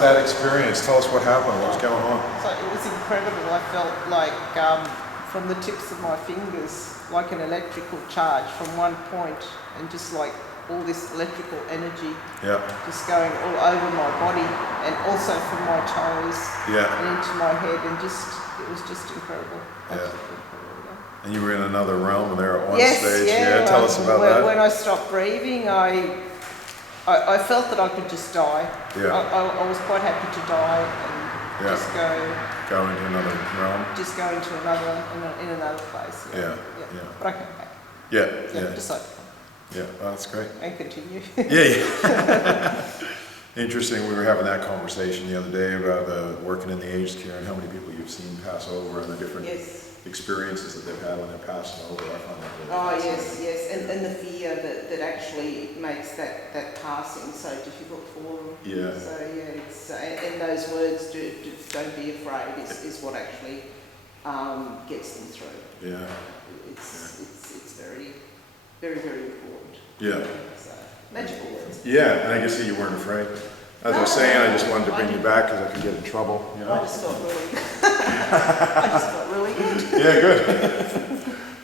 That experience, tell us what happened, what was going on. So it was incredible. I felt like from the tips of my fingers, like an electrical charge from one point, and just like all this electrical energy just going all over my body and also from my toes and into my head, and just it was just incredible. And you were in another realm there at one stage. Yeah, Tell us about that. When I stopped breathing, I felt that I could just die. I was quite happy to die and just go into another realm. Just go into another place. But I came back. Just like. Yeah, that's great. And continue. Interesting. We were having that conversation the other day about working in the aged care and how many people you've seen pass over and the different experiences that they've had when they're passing over. I find that really fascinating. And the fear that actually makes that passing so difficult for them. Yeah. So it's and those words, don't be afraid, is what actually gets them through. Yeah. It's very, very, very important. Yeah. So, magical words. Yeah, and I can see you weren't afraid. As I was saying, I just wanted to bring you back because I could get in trouble. You know? I just felt really good. Yeah, good.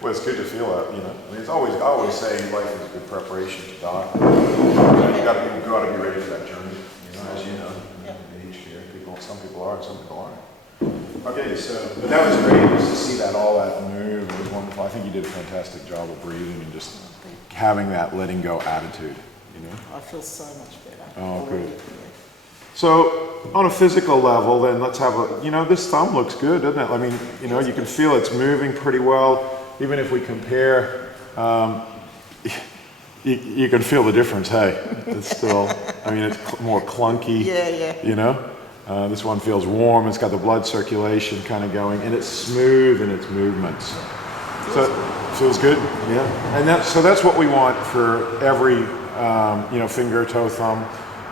Well, it's good to feel that, you know. I mean, I always say life is a good preparation to die. You've got to be ready for that journey, you know, as you know, in each year. Some people are, some people aren't. Okay, but that was great just to see all that move. It was wonderful. I think you did a fantastic job of breathing and just having that letting go attitude, you know. I feel so much better. Oh, good. So on a physical level, then let's have this thumb looks good, doesn't it? I mean, you know, you can feel it's moving pretty well. Even if we compare, you can feel the difference, hey? It's still, I mean, it's more clunky, you know? This one feels warm, it's got the blood circulation kind of going, and it's smooth in its movements. So it feels good, And that's what we want for every, finger, toe, thumb.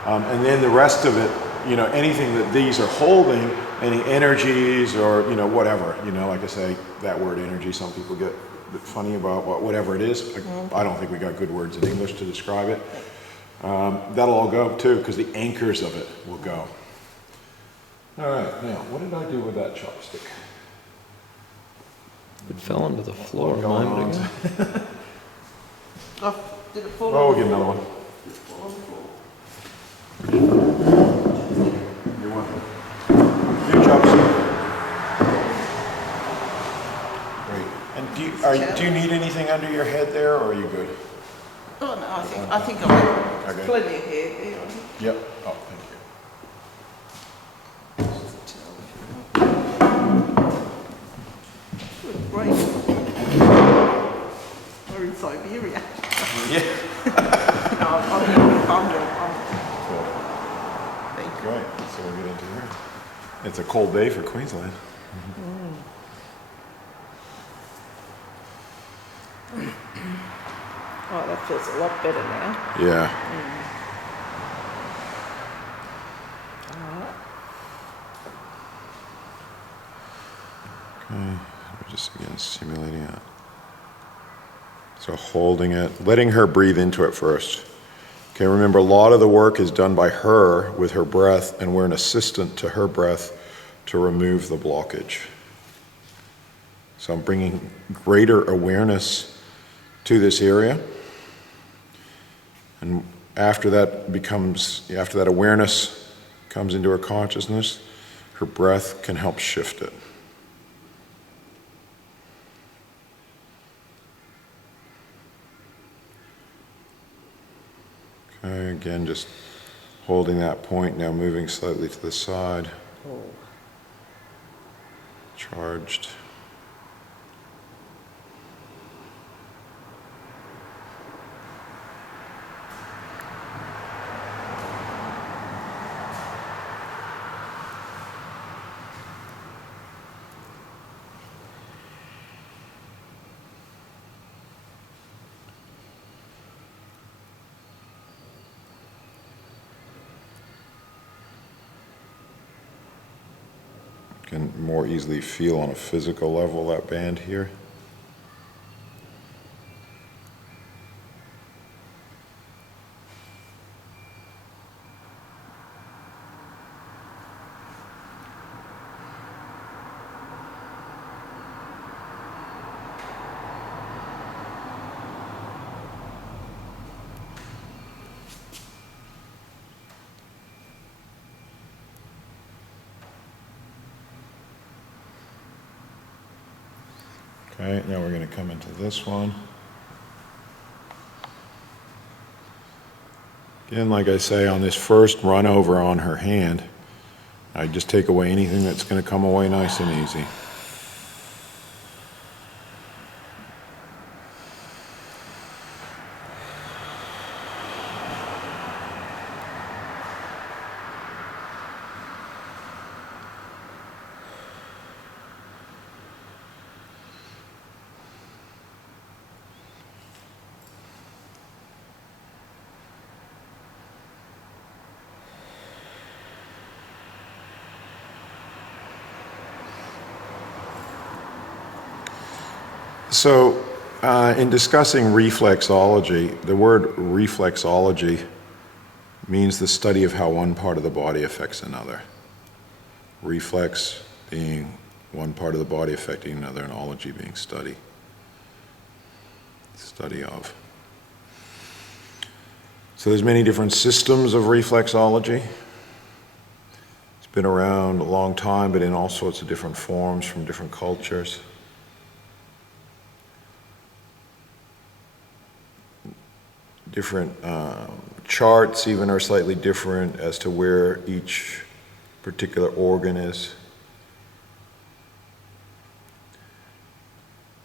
And then the rest of it, you know, anything that these are holding, any energies or, whatever, like I say, that word energy, some people get a bit funny about whatever it is. I don't think we got good words in English to describe it. That'll all go too, because the anchors of it will go. All right, now, what did I do with that chopstick? It fell onto the floor a moment ago. Did it fall we'll get another one. You want new chopstick? Great. And do you need anything under your head there, or are you good? Oh no, I think I'm plenty of hair there. Yep. Oh, thank you. Good break. We're in Siberia. No, I'm good. Thank you. Great. So we'll get into here. It's a cold day for Queensland. Oh, that feels a lot better now. Yeah. Okay, we're just again simulating it. So holding it, letting her breathe into it first. Okay, remember a lot of the work is done by her with her breath, and we're an assistant to her breath to remove the blockage. So I'm bringing greater awareness to this area. And after that awareness comes into her consciousness, her breath can help shift it. Okay, again, just holding that point, now moving slightly to the side. Charged. Can more easily feel on a physical level that band here. Okay, now we're going to come into this one. Again, like I say, on this first run over on her hand, I just take away anything that's going to come away nice and easy. So, in discussing reflexology, the word reflexology means the study of how one part of the body affects another. Reflex being one part of the body affecting another, and ology being study of. So there's many different systems of reflexology. It's been around a long time, but in all sorts of different forms from different cultures. Different charts even are slightly different as to where each particular organ is.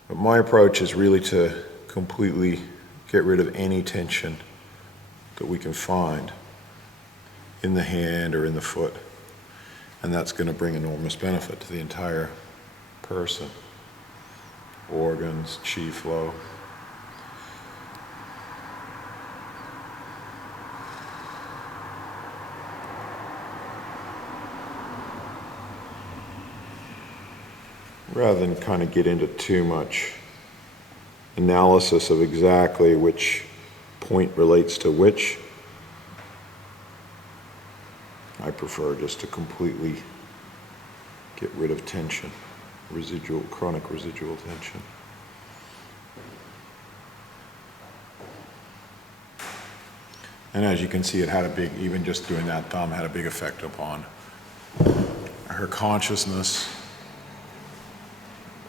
But my approach is really to completely get rid of any tension that we can find in the hand or in the foot. And that's going to bring enormous benefit to the entire person. Organs, chi flow. Rather than kind of get into too much analysis of exactly which point relates to which, I prefer just to completely get rid of tension, chronic residual tension. And as you can see, it had a big, even just doing that thumb had a big effect upon her consciousness,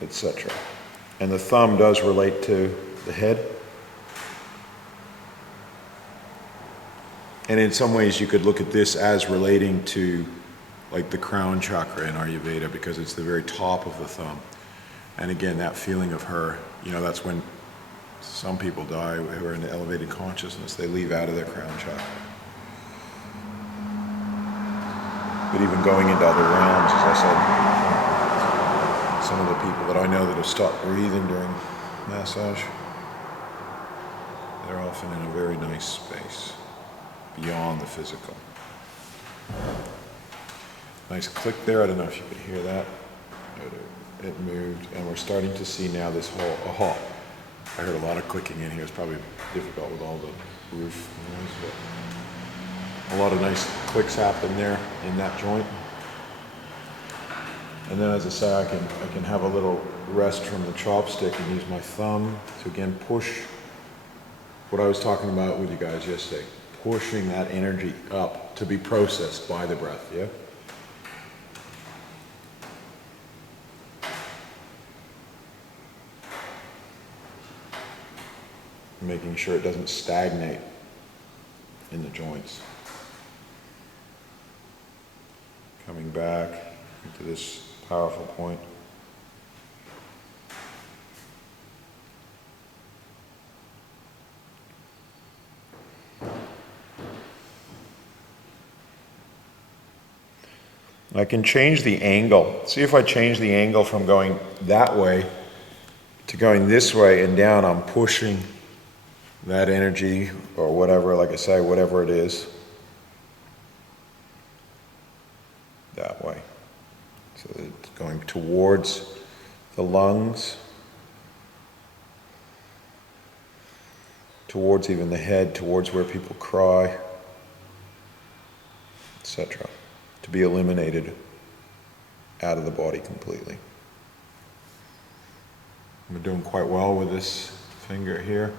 etc. And the thumb does relate to the head. And in some ways you could look at this as relating to like the crown chakra in Ayurveda, because it's the very top of the thumb. And again, that feeling of her, that's when some people die who are in elevated consciousness. They leave out of their crown chakra. But even going into other realms, as I said, some of the people that I know that have stopped breathing during massage, they're often in a very nice space beyond the physical. Nice click there. I don't know if you could hear that. It moved, and we're starting to see now this whole, I heard a lot of clicking in here. It's probably difficult with all the roof noise, but a lot of nice clicks happen there in that joint. And then, as I say, I can have a little rest from the chopstick and use my thumb to again push what I was talking about with you guys yesterday, pushing that energy up to be processed by the breath, yeah? Making sure it doesn't stagnate in the joints. Coming back into this powerful point. I can change the angle. See if I change the angle from going that way to going this way and down, I'm pushing that energy or whatever, like I say, whatever it is, that way. So that it's going towards the lungs, towards even the head, towards where people cry, etc. To be eliminated out of the body completely. We're doing quite well with this finger here.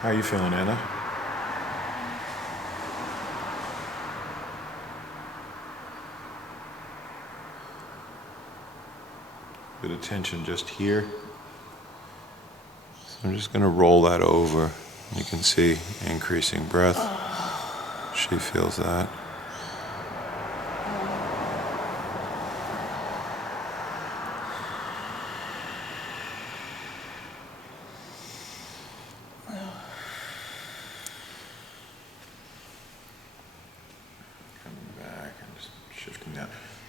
How are you feeling, Anna? bit of tension just here. So I'm just going to roll that over. You can see increasing breath. She feels that.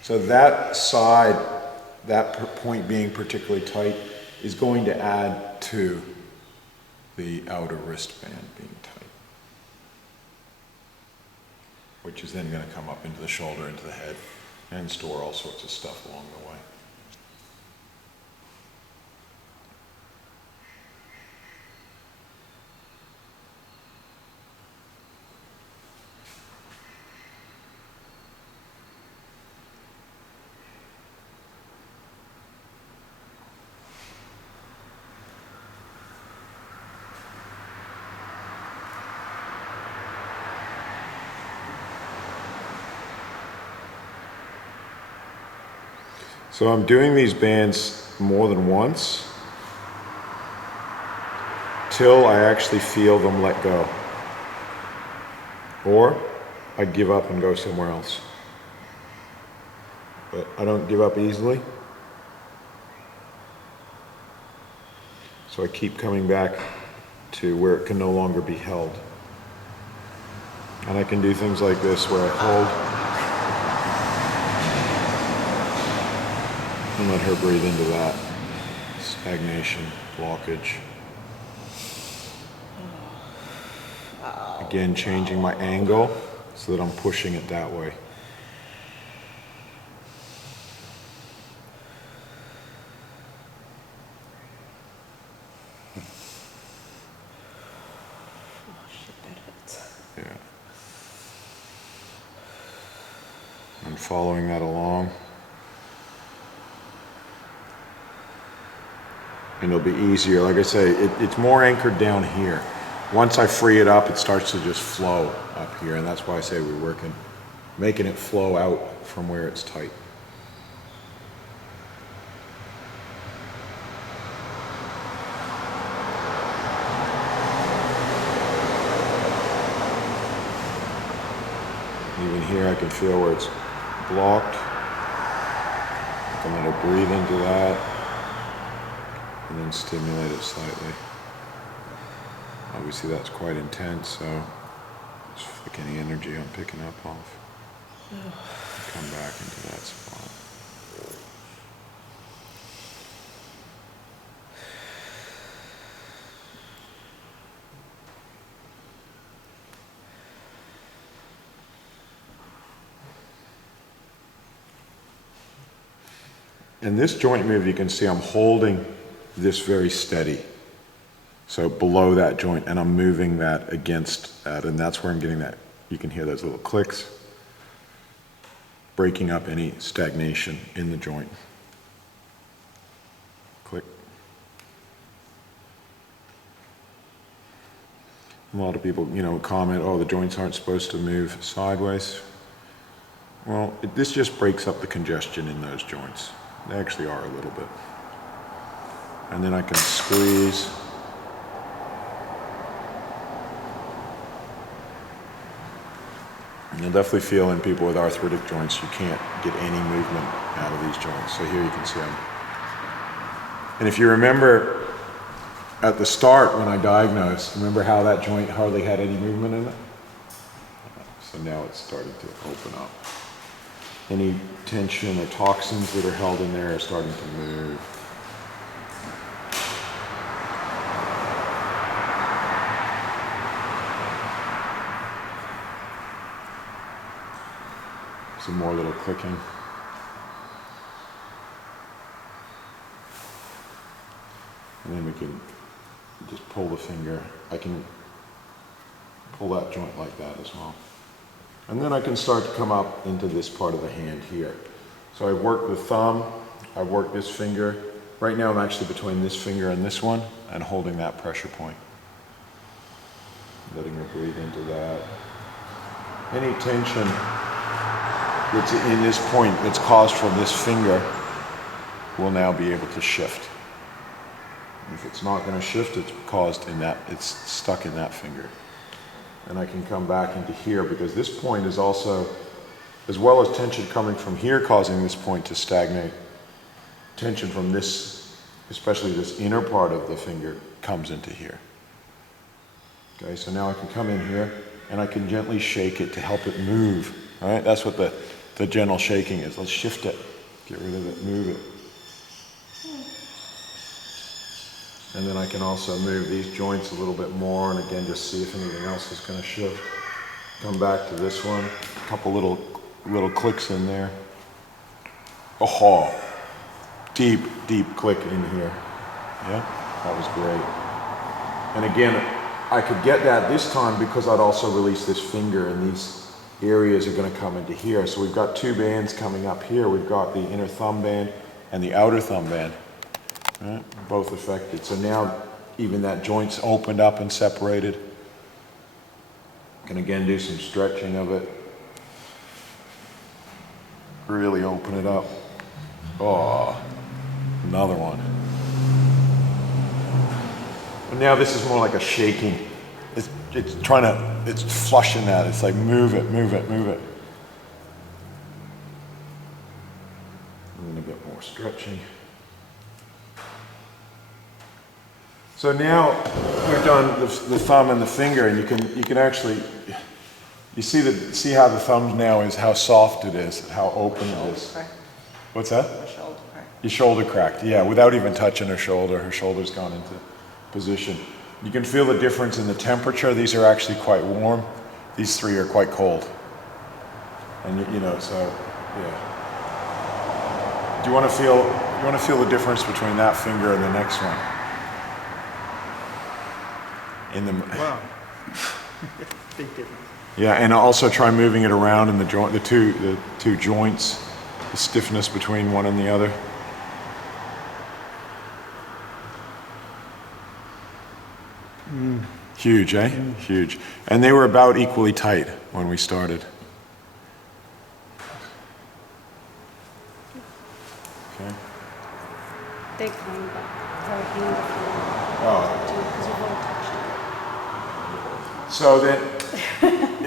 So that side, that point being particularly tight, is going to add to the outer wristband being tight, which is then going to come up into the shoulder, into the head, and store all sorts of stuff along the way. So I'm doing these bands more than once till I actually feel them let go. Or I give up and go somewhere else. But I don't give up easily. So I keep coming back to where it can no longer be held. And I can do things like this where I hold and let her breathe into that stagnation, blockage. Again, changing my angle so that I'm pushing it that way. Yeah. And following that along. And it'll be easier. Like I say, it's more anchored down here. Once I free it up, it starts to just flow up here, and that's why I say we're working, making it flow out from where it's tight. Even here I can feel where it's blocked. I can let her breathe into that. And then stimulate it slightly. Obviously that's quite intense, so just like any energy I'm picking up off. Come back into that spot. In this joint move, you can see I'm holding this very steady. So below that joint, and I'm moving that against that, and that's where I'm getting that. You can hear those little clicks, breaking up any stagnation in the joint. Click. A lot of people, comment, oh, the joints aren't supposed to move sideways. Well, this just breaks up the congestion in those joints. They actually are a little bit. And then I can squeeze. And you'll definitely feel in people with arthritic joints, you can't get any movement out of these joints. So here you can see them. And if you remember at the start when I diagnosed, remember how that joint hardly had any movement in it? So now it's starting to open up. Any tension or toxins that are held in there are starting to move. Some more little clicking. And then we can just pull the finger. I can pull that joint like that as well. And then I can start to come up into this part of the hand here. So I work the thumb, I work this finger. Right now I'm actually between this finger and this one and holding that pressure point. Letting her breathe into that. Any tension that's in this point that's caused from this finger, will now be able to shift. If it's not going to shift, it's caused in that, it's stuck in that finger. And I can come back into here because this point is also, as well as tension coming from here causing this point to stagnate, tension from this, especially this inner part of the finger, comes into here. Okay, so now I can come in here and I can gently shake it to help it move. All right, that's what the gentle shaking is. Let's shift it, get rid of it, move it. And then I can also move these joints a little bit more, and again, just see if anything else is going to shift. Come back to this one, a couple little clicks in there. Oh, deep click in here. Yeah, that was great. And again, I could get that this time because I'd also release this finger, and these areas are going to come into here. So we've got two bands coming up here. We've got the inner thumb band and the outer thumb band. Right? Both affected. So now even that joint's opened up and separated. Can again do some stretching of it. Really open it up. Oh, another one. And now this is more like a shaking. It's trying to, it's flushing that. It's like move it, move it, move it. And then a bit more stretching. So now we've done the thumb and the finger, and you can actually, you see how the thumb now is, how soft it is, how open it is. Cracked. What's that? My shoulder cracked. Your shoulder cracked, yeah, without even touching her shoulder. Her shoulder's gone into position. You can feel the difference in the temperature. These are actually quite warm. These three are quite cold. And you know, so yeah. Do you want to feel the difference between that finger and the next one? Wow. Big difference. Yeah, and also try moving it around in the joint, the two joints, the stiffness between one and the other. Huge, eh? Huge. And they were about equally tight when we started. Okay. They kind of very beautiful. Oh. Because you've all touched So then,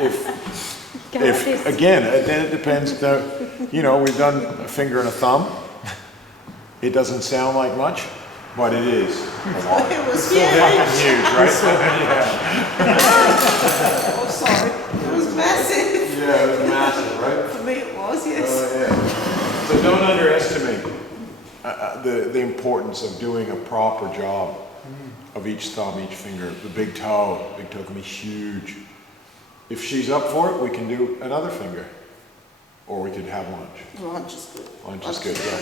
if again, then it depends. You know, we've done a finger and a thumb. It doesn't sound like much, but it is. It was huge. Huge, right? Oh, sorry. It was massive. Yeah, it was massive, right? For me it was, yes. Yeah. So don't underestimate the importance of doing a proper job of each thumb, each finger. The big toe can be huge. If she's up for it, we can do another finger. Or we could have lunch. Lunch is good. Lunch is good, yeah.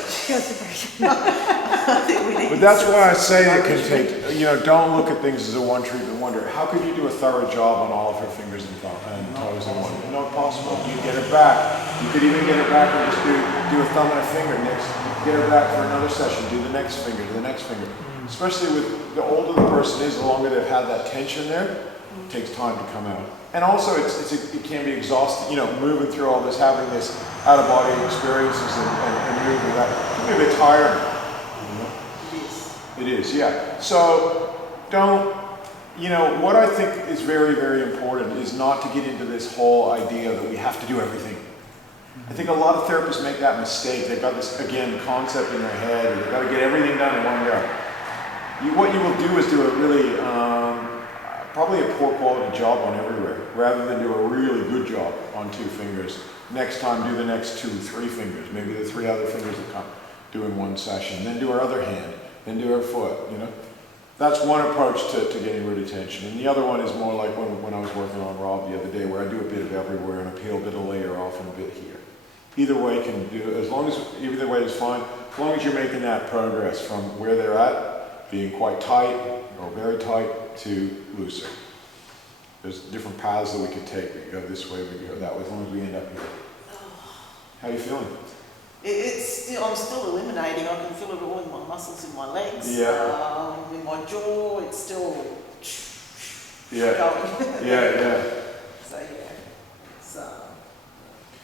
I think we need But that's why I say it can take, you know, don't look at things as a one treatment wonder. How could you do a thorough job on all of her fingers and toes in one? Not possible. You get her back. You could even get her back and just do a thumb and a finger next. Get her back for another session. Do the next finger, do the next finger. Especially with the older the person is, the longer they've had that tension there, it takes time to come out. And also, it can be exhausting, you know, moving through all this, having this out-of-body experiences and moving that. It can be a bit tiring. You know? It is. It is, yeah. So don't, you know, what I think is very, very important is not to get into this whole idea that we have to do everything. I think a lot of therapists make that mistake. They've got this, again, concept in their head, they've got to get everything done in one go. What you will do is do a really, probably a poor quality job on everywhere, rather than do a really good job on two fingers. Next time, do the next 2, 3 fingers, maybe the 3 other fingers that come, do in one session, then do our other hand, then do our foot, you know. That's one approach to getting rid of tension. And the other one is more like when I was working on Rob the other day, where I do a bit of everywhere and I peel a bit of layer off and a bit here. Either way can do, as long as, either way is fine, as long as you're making that progress from where they're at, being quite tight or very tight, to looser. There's different paths that we could take. We could go this way, we could go that way, as long as we end up here. How are you feeling? It's still, I'm still eliminating. I can feel it all in my muscles in my legs. Yeah. In my jaw, it's still Yeah. going. Yeah. So yeah,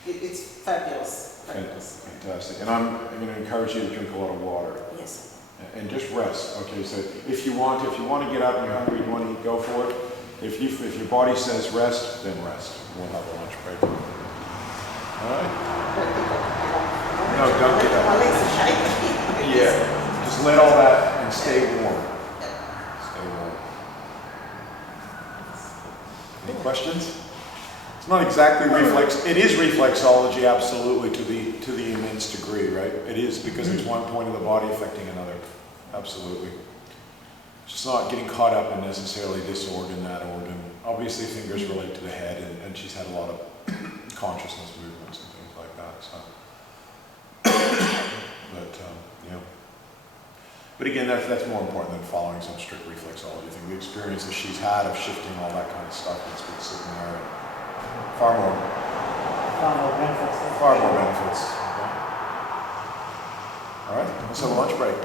it's it's fabulous. Fabulous. Fantastic. And I'm going to encourage you to drink a lot of water. Yes. And just rest. Okay, so if you want to get up and you're hungry, you want to eat, go for it. If your body says rest, then rest. We'll have a lunch break. All right. No, don't get up. My legs are shaking. Yeah. Just let all that and stay warm. Stay warm. Any questions? It's not exactly reflex. It is reflexology, absolutely, to the immense degree, right? It is, because it's one point of the body affecting another. Absolutely. Just not getting caught up in necessarily this organ, that organ. Obviously, fingers relate to the head, and she's had a lot of consciousness movements and things like that. So, yeah. But again, that's more important than following some strict reflexology thing. The experience that she's had of shifting all that kind of stuff that's been sitting there. Far more benefits. Okay. All right, let's have a lunch break.